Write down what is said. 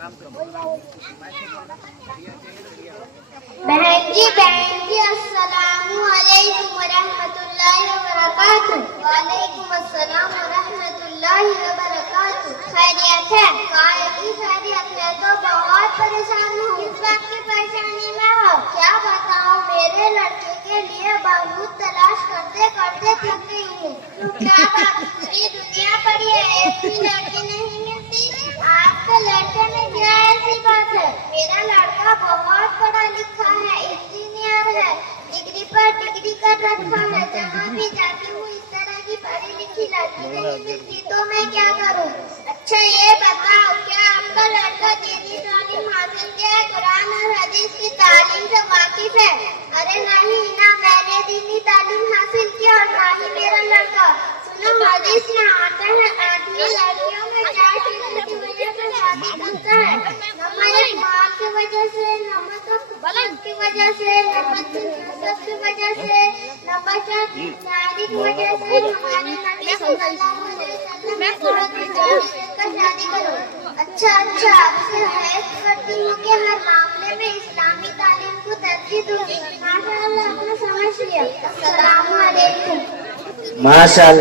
بہن جی السلام علیکم ورحمۃ اللہ وبرکاتہ۔ وعلیکم السلام ورحمۃ اللہ وبرکاتہ۔ خیریت ہے؟ کی خیریت ہے تو بہت پریشان ہوں۔ کس بات کی پریشانی میں ہو؟ کیا بتاؤں، میرے لڑکے کے لیے بہت تلاش کرتے کرتے تھک گئی ہوں۔ کیا بات، پوری دنیا پر یہ ایک بھی لڑکی نہیں ملتی؟ آپ کے لڑکے میں کیا ایسی بات ہے؟ میرا لڑکا بہت پڑھا لکھا ہے، انجینئر ہے، ڈگری پر ڈگری کر رکھا ہے۔ جہاں بھی جاتی ہوں اس طرح کی پڑھی لکھی لڑکی نہیں ملتی، تو میں کیا کروں؟ اچھا یہ بتاؤ، کیا آپ کا لڑکا دینی تعلیم حاصل کیا ہے، قرآن اور حدیث کی تعلیم سے واقف ہے؟ ارے نہیں، نہ میں نے دینی تعلیم حاصل کی اور نہ ہی میرا لڑکا۔ سنو، حدیث میں آتا ہے آدمی لڑکیوں میں 4 چیزوں کی وجہ سے شادی کرتا ہے۔ نمبر 1 ماں کی وجہ سے، نمبر 2 خصوصیت کی وجہ سے، نمبر 3 نسب کی وجہ سے، نمبر 4 شادی کی وجہ سے۔ ہمارے نبی صلی اللہ علیہ وسلم نے کہا کہ شادی کرو۔ اچھا اب سے حیث کرتی ہوں کہ ہر معاملے میں اسلامی تعلیم کو ترجیح دوں گی۔ ماشاء اللہ، آپ نے سمجھ لیا۔ السلام علیکم۔ ماشاء اللہ۔